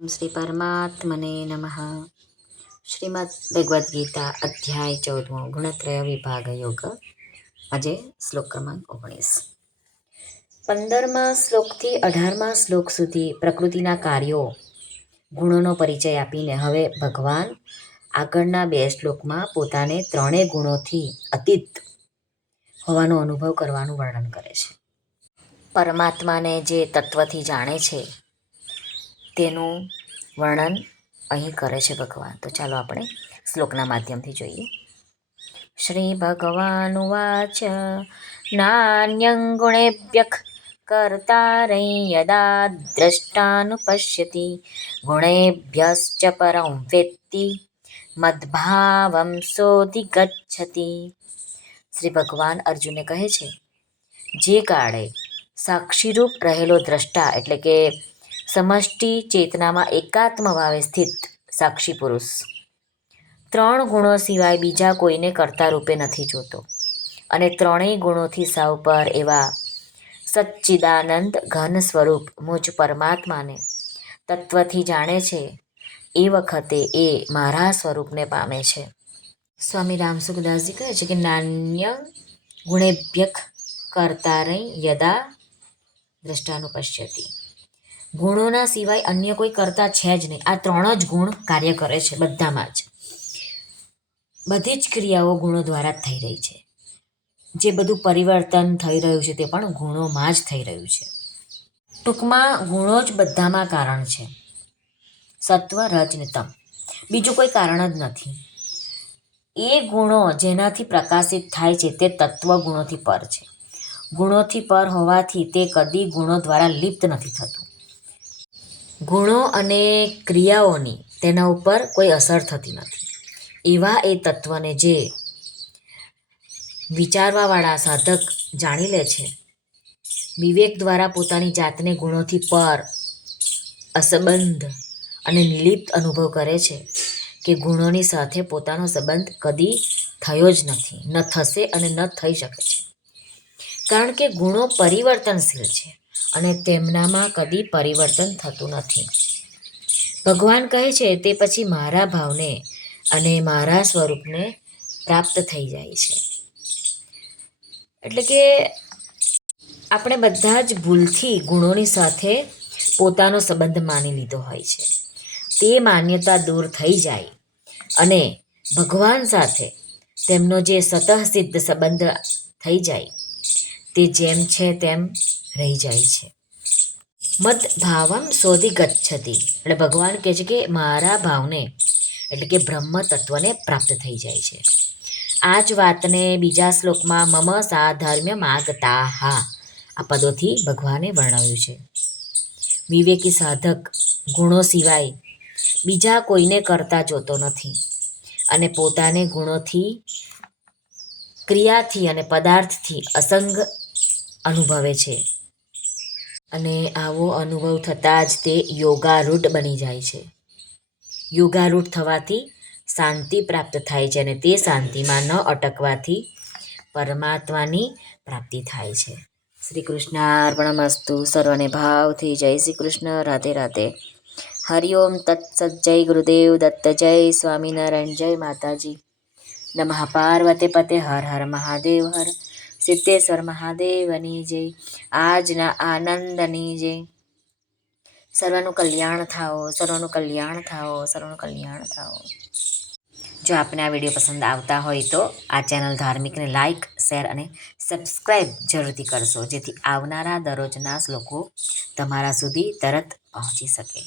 શ્રી પરમાત્મને નમઃ. શ્રીમદ ભગવદ્ ગીતા અધ્યાય 14 ગુણત્રય વિભાગ યોગ. આજે શ્લોક ક્રમાંક 19. 15મા શ્લોકથી 18મા શ્લોક સુધી પ્રકૃતિના કાર્યો ગુણોનો પરિચય આપીને હવે ભગવાન આગળના 2 શ્લોકમાં પોતાને 3 ગુણોથી અતીત હોવાનો અનુભવ કરવાનું વર્ણન કરે છે. પરમાત્માને જે તત્વથી જાણે છે તેનું વર્ણન અહીં કરે છે ભગવાન. તો ચાલો આપણે શ્લોકના માધ્યમથી જોઈએ. શ્રી ભગવાનુવાચ નાન્યં ગુણેભ્યઃ કર્તારૈ યદા દ્રષ્ટાનુપશ્યતિ ગુણેભ્યશ્ચ પરં વેત્તિ મદ્ભાવં સોધિગચ્છતિ. શ્રી ભગવાન અર્જુનને કહે છે, જે કાળે સાક્ષીરૂપ રહેલો દ્રષ્ટા એટલે કે સમષ્ટિ ચેતનામાં એકાત્મ ભાવે સ્થિત સાક્ષી પુરુષ 3 ગુણો સિવાય બીજા કોઈને કર્તા રૂપે નથી જોતો અને 3 ગુણોથી સાવ પર એવા સચ્ચિદાનંદ ઘન સ્વરૂપ મુજ પરમાત્માને તત્વથી જાણે છે, એ વખતે એ મારા સ્વરૂપને પામે છે. સ્વામી રામસુખદાસજી કહે છે કે નાન્ય ગુણેભ્યઃ કર્તારૈ યદા દ્રષ્ટાનુપશ્યતિ. ગુણોના સિવાય અન્ય કોઈ કરતા છે જ નહીં. આ 3 જ ગુણ કાર્ય કરે છે બધામાં જ. બધી જ ક્રિયાઓ ગુણો દ્વારા જ થઈ રહી છે. જે બધું પરિવર્તન થઈ રહ્યું છે તે પણ ગુણોમાં જ થઈ રહ્યું છે. ટૂંકમાં ગુણો જ બધામાં કારણ છે. સત્વ રજ ને તમ, બીજું કોઈ કારણ જ નથી. એ ગુણો જેનાથી પ્રકાશિત થાય છે તે તત્વ ગુણોથી પર છે. ગુણોથી પર હોવાથી તે કદી ગુણો દ્વારા લિપ્ત નથી થતું. ગુણો અને ક્રિયાઓની તેના ઉપર કોઈ અસર થતી નથી. એવા એ તત્વને જે વિચારવાવાળા સાધક જાણી લે છે, વિવેક દ્વારા પોતાની જાતને ગુણોથી પર, અસંબંધ અને નિલિપ્ત અનુભવ કરે છે કે ગુણોની સાથે પોતાનો સંબંધ કદી થયો જ નથી, ન થશે અને ન થઈ શકે છે. કારણ કે ગુણો પરિવર્તનશીલ છે અને તેમનામાં કદી પરિવર્તન થતું નથી. ભગવાન કહે છે તે પછી મારા ભાવને અને મારા સ્વરૂપને પ્રાપ્ત થઈ જાય છે. એટલે કે આપણે બધા જ ભૂલથી ગુણોની સાથે પોતાનો સંબંધ માની લીધો હોય છે. તે માન્યતા દૂર થઈ જાય અને ભગવાન સાથે તેમનો જે સ્વતઃસિદ્ધ સંબંધ થઈ જાય, તે જેમ છે તેમ રહી જાય છે. મદ ભાવમ સોધિગચ્છતિ. એટલે ભગવાન કહે છે કે મારા ભાવને એટલે કે બ્રહ્મ તત્વને પ્રાપ્ત થઈ જાય છે. આ જ વાતને બીજા શ્લોકમાં મમ સાધર્મ્ય માગતાહા આ પદોથી ભગવાને વર્ણવ્યું છે. વિવેકી સાધક ગુણો સિવાય બીજા કોઈને કરતા જોતો નથી અને પોતાને ગુણોથી, ક્રિયાથી અને પદાર્થથી અસંગ અનુભવે છે. અને આવો અનુભવ થતાં જ તે યોગારૂઢ બની જાય છે. યોગારૂઢ થવાથી શાંતિ પ્રાપ્ત થાય છે અને તે શાંતિમાં ન અટકવાથી પરમાત્માની પ્રાપ્તિ થાય છે. શ્રી કૃષ્ણાર્પણમસ્તુ. સર્વને ભાવથી જય શ્રી કૃષ્ણ. રાધે રાધે. હરિઓમ તત્સત. જય ગુરુદેવ દત્ત. જય સ્વામિનારાયણ. જય માતાજી. નમઃ પાર્વતે પતે. હર હર મહાદેવ. હર સિદ્ધેશ્વર મહાદેવની જય. આજના આનંદની જય. સર્વનું કલ્યાણ થાઓ, સર્વનું કલ્યાણ થાઓ, સર્વનું કલ્યાણ થાઓ. જો આપને આ વિડીયો પસંદ આવતા હોય તો આ ચેનલ ધાર્મિકને લાઇક, શેર અને સબસ્ક્રાઈબ જરૂરથી કરશો, જેથી આવનારા દરરોજના શ્લોકો તમારા સુધી તરત પહોંચી શકે.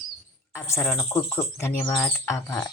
આપ સર્વનો ખૂબ ખૂબ ધન્યવાદ. આભાર.